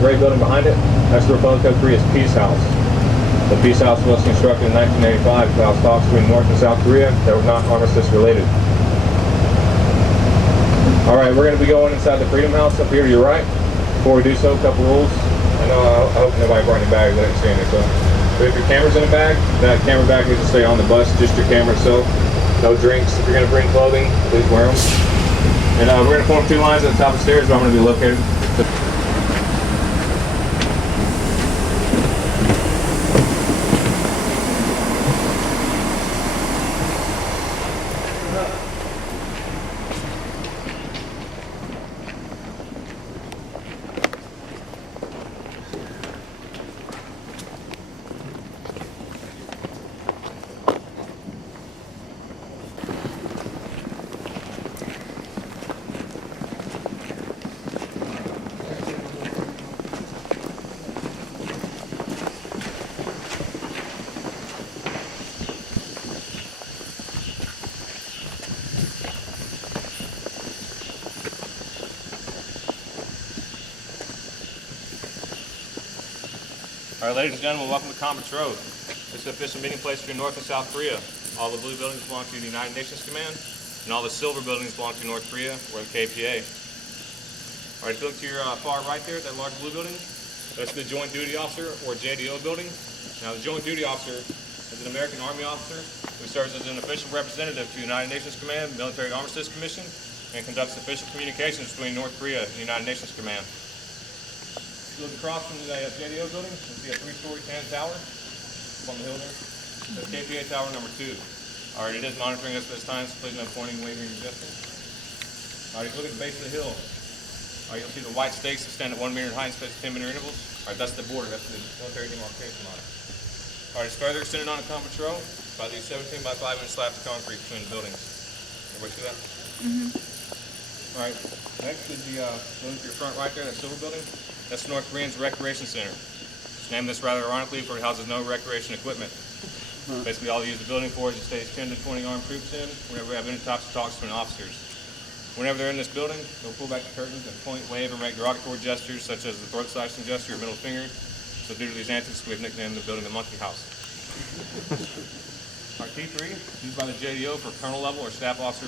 gray building behind it, that's Republic Korea's Peace House. The Peace House was constructed in 1985 to house talks between North and South Korea that were not armistice related. Alright, we're going to be going inside the Freedom House up here to your right. Before we do so, a couple rules. I hope nobody brought any bags. I didn't see any. But if your camera's in a bag, that camera bag needs to stay on the bus, just your camera itself. No drinks. If you're going to bring clothing, please wear them. And we're going to form 2 lines at the top of the stairs where I'm going to be located. Alright, ladies and gentlemen, welcome to Conference Road. This is the official meeting place between North and South Korea. All the blue buildings belong to the United Nations Command, and all the silver buildings belong to North Korea, or the KPA. Alright, if you look to your far right there, that large blue building, that's the Joint Duty Officer, or JDO building. Now, the Joint Duty Officer is an American Army officer who serves as an official representative to the United Nations Command, Military Armistice Commission, and conducts official communications between North Korea and the United Nations Command. Look across from the JDO building, you see a 3-story tan tower up on the hill there. That's KPA tower number 2. Alright, it is monitoring us at this time, so please no pointing, waving, or gesturing. Alright, if you look at the base of the hill, alright, you'll see the white stakes that stand at 1 meter in height and spaced 10 meter intervals. Alright, that's the border, that's the military demarcation line. Alright, it's further extended on a compass row by these 17 by 5 inch slabs of concrete between the buildings. Everybody see that? Alright, next is the building to your front right there, that silver building. That's North Korean's Recreation Center. It's named this rather ironically for it houses no recreation equipment. Basically all they use the building for is it stays 10 to 20 armed troops in whenever we have any types of talks between officers. Whenever they're in this building, they'll pull back the curtains and point, wave, or make derogatory gestures such as the throat slashing gesture or middle finger. So due to these antics, we've nicknamed the building the Monkey House. Our T3 used by the JDO for colonel level or staff officer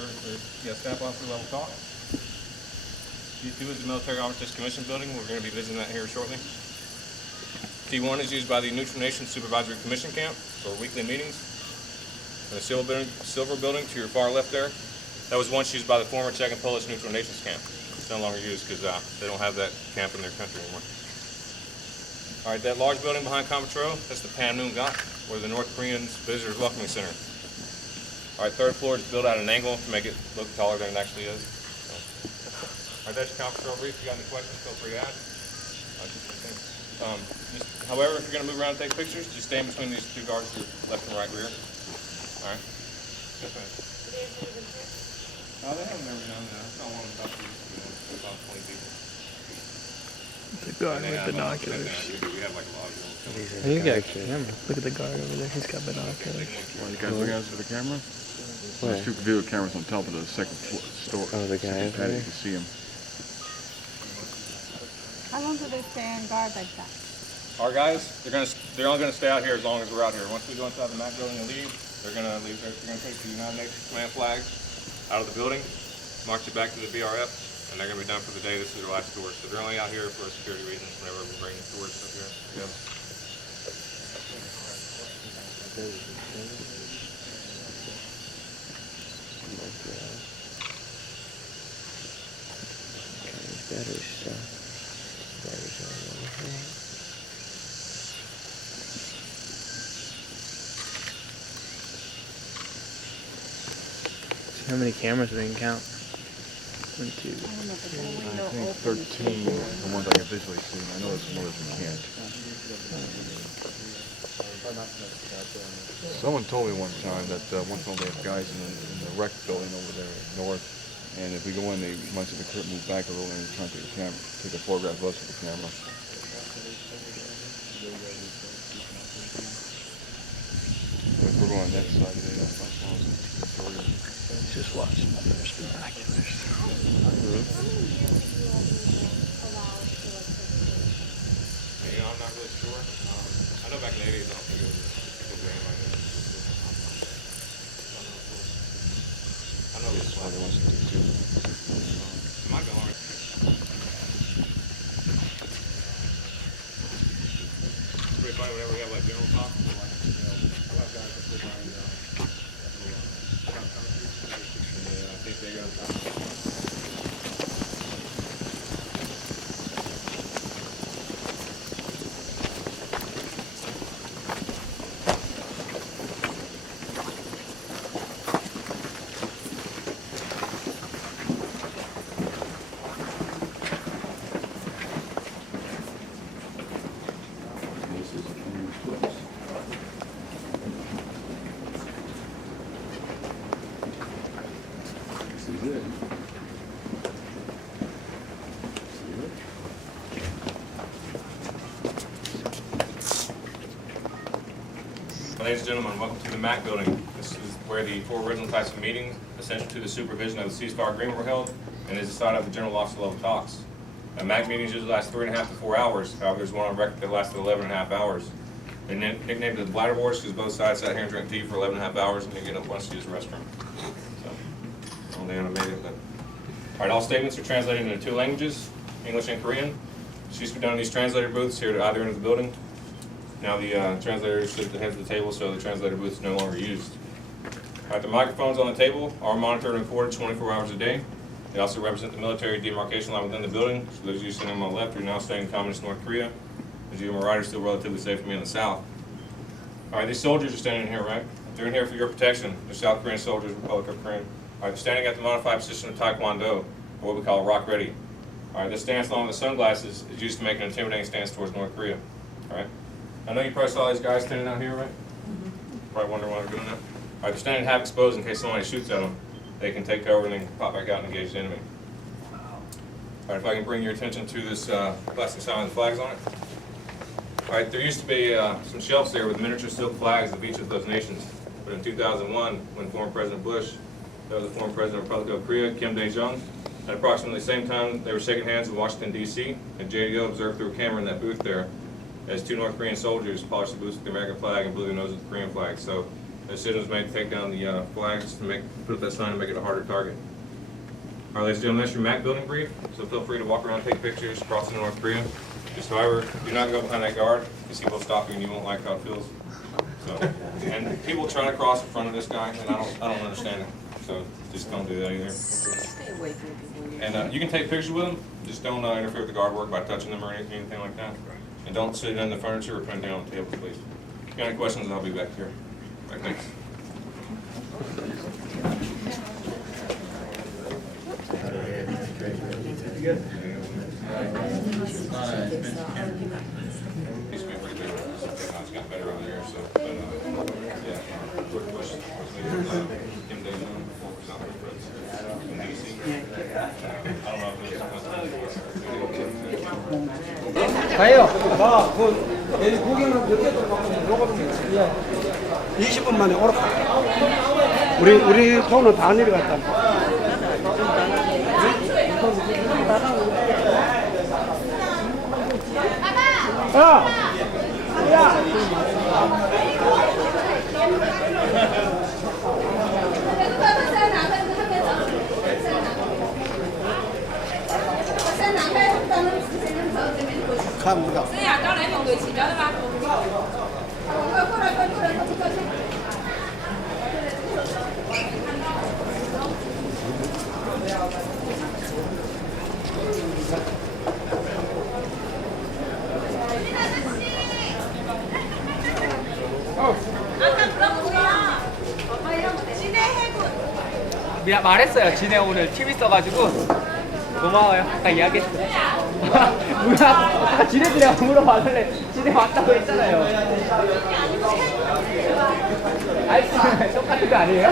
level talk. T2 is the Military Armistice Commission building. We're going to be visiting that here shortly. T1 is used by the Neutral Nations Supervisory Commission camp for weekly meetings. And the silver building to your far left there, that was once used by the former Czech and Polish Neutral Nations camp. It's no longer used because they don't have that camp in their country anymore. All right, that large building behind Conference Row, that's the Panmunjom, or the North Koreans Visitors Welcoming Center. All right, 3rd floor is built at an angle to make it look taller than it actually is. Alright, that's your conference row brief. If you got any questions, feel free to ask. However, if you're going to move around and take pictures, just stand between these 2 guards to your left and right rear. Alright? Yes, ma'am. They haven't never done that. It's not long enough to about 20 people. The guard with binoculars. We have like a lot of them. He's got a camera. Look at the guard over there. He's got binoculars. Well, you guys look at us with the camera? Where? There's 2 video cameras on top of the second floor. Oh, the guy over there? You can see him. How long do they stay on guard like that? Our guys, they're only gonna stay out here as long as we're out here. Once we go inside the MAC building and leave, they're gonna take the United Nations command flag out of the building, march it back to the BRF, and they're gonna be done for the day. This is their last tour. So they're only out here for security reasons whenever we bring tourists up here. Yep. How many cameras we can count? 1, 2, I think 13, the ones I can visually see. I know there's some others we can't. Someone told me one time that once in a while they have guys in the rec building over there north, and if we go in, they might see the curtain move back a little and try to take a photograph of us with the camera. If we're going on that side today, that's not possible. just watching there's binoculars. not really sure. I know back in the 80s, I don't think it was anybody. I know it was That's why they want to do too. It might go on. Pretty funny whenever we have like general talk. Like, a lot of guys that live around I think they go. This is a famous place. This is it. See it? Ladies and gentlemen, welcome to the MAC building. This is where the 4 original types of meetings, essential to the supervision of the ceasefire agreement, were held, and is the site of the general officer level talks. MAC meetings usually last 3.5 to 4 hours. However, there's one on record that lasted 11.5 hours. They nicknamed it the bladder wars because both sides sat here and drank tea for 11.5 hours and didn't get up once to use the restroom. So, only animated. But all right, all statements are translated into 2 languages, English and Korean. It's used to be done in these translator booths here at either end of the building. Now the translators sit at the head of the table, so the translator booth is no longer used. All right, the microphones on the table are monitored and recorded 24 hours a day. They also represent the military demarcation line within the building. So those of you sitting on my left are now staying in Communist North Korea. As you on my right are still relatively safe from me in the south. All right, these soldiers are standing here, right? They're in here for your protection. They're South Korean soldiers, Republic of Korea. All right, they're standing at the modified position of Taekwondo, or what we call rock ready. All right, this stance along with the sunglasses is used to make an intimidating stance towards North Korea. All right. I know you probably saw these guys standing out here, right? Probably wondering why they're doing that. All right, they're standing half exposed in case somebody shoots at them. They can take cover and then pop back out and engage the enemy. All right, if I can bring your attention to this plastic sign with the flags on it. All right, there used to be some shelves there with miniature silk flags of each of those nations. But in 2001, when former President Bush, that was the former President of the Republic of Korea, Kim Dae-jung, at approximately the same time they were shaking hands in Washington, D.C., and JDO observed through a camera in that booth there as 2 North Korean soldiers polished the boots with the American flag and blew their nose with the Korean flag. So the decision was made to take down the flags to put up that sign and make it a harder target. All right, ladies and gentlemen, that's your MAC building brief. So feel free to walk around, take pictures, crossing North Korea. Just however, do not go behind that guard because he will stop you and you won't like how it feels. So, and people try to cross in front of this guy, and I don't understand it. So just don't do that either. Stay away from people. And you can take pictures with them. Just don't interfere with the guard work by touching them or anything like that. And don't sit in the furniture or put them down on the table, please. If you got any questions, I'll be back here. All right, thanks. He's been pretty big. It's got better over there, so. But, yeah, quick question. Kim Dae-jung, former South Korea from D.C. I don't know if 가요. 여기 구경은 몇개 먹어보면 예. 20분 만에 오락. 우리 돈은 다 내려갔다. 야, 야. 감사합니다. 말했어요. 지네 오늘 TV 써가지고 고마워요. 아까 이야기했어. 뭐야? 아까 지네들이랑 물어봐달래. 지네 왔다고 했잖아요. 알지? 똑같은 거 아니에요?